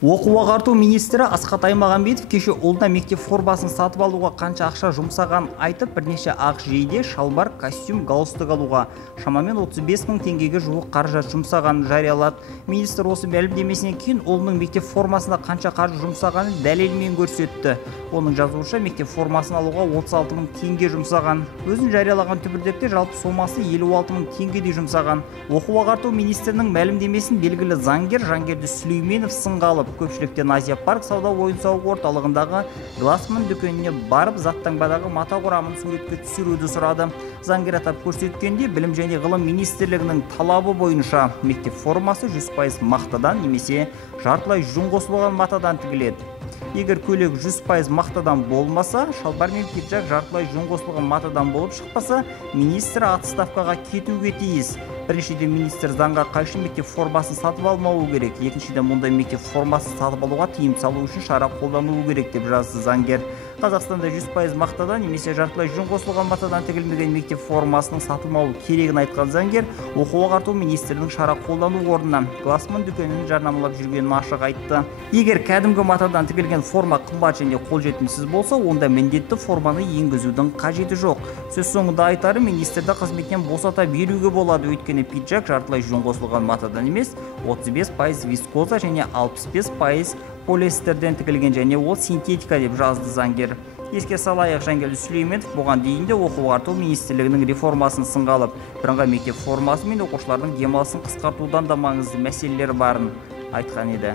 Оқу-ағарту министрі Асхат Аймағамбетов кеше ұлына мектеп формасын сатып алуға қанша ақша жұмсаған айтып, бірнеше ақ жейде, шалбар, костюм, галстук алуға шамамен 35 мың теңгеге жуық қаражат жұмсағанын жариялады. Министр осы мәлімдемесінен кейін ұлының мектеп формасына қанша қаржы жұмсағанын дәлелмен көрсетті. Оның жазуынша мектеп формасын алуға 36 мың теңге жұмсаған. Өзін жариялаған түбіртекте жалпы сомасы 56 мың теңгедей жұмсаған. Оқу-ағарту министрінің мәлімдемесін белгілі заңгер Жангелді Сүлейменов сынға алып, көпшіліктен Азия парк сауда ойын-сауық орталығындағы Glassman дүкеніне барып, заттаңбадағы мата құрамын суретке түсіруді сұрады. Заңгер атап көрсеткенде, білім және ғылым министрлігінің талабы бойынша мектеп формасы 100% мақтадан немесе жартылай жүн қосылған матадан тігіледі. Егер көйлек 100% мақтадан болмаса, шалбар мен пиджак жартылай жүн қосылған матадан болып шықпаса, министр отставкаға кетуге тиіс. Біріншіден, министр заңға қайшы мектеп формасын сатып алмауы керек. Екіншіден, мұндай мектеп формасын сатып алуға тыйым салу үшін шара қолдануы керек деп жазды заңгер. Қазақстанда 100% мақтадан немесе жартылай жүн қосылған матадан тігілмеген мектеп формасының сатылмауы керегін айтқан заңгер, оқу-ағарту министрінің шара қолдану орнына Glassman дүкенін жарнамалап жүргенін ашық айтты. Егер кәдімгі матадан тігілген форма қымбат және қолжетімсіз болса, онда міндетті форманы енгізудің қажеті жоқ. Сөз соңында айтары, министрді қызметінен босата беруге болады, өйткені пиджак жартылай жүн қосылған матадан емес, 35% вискоза және 65% полиэстерден тігілген және ол синтетика деп жазды заңгер. Еске салайық, Жангелді Сүлейменов бұған дейін де оқу-ағарту министрлігінің реформасын сынға алып, бірыңғай мектеп формасы мен оқушылардың демалысын қысқартудан да маңызды мәселелер барын айтқан еді.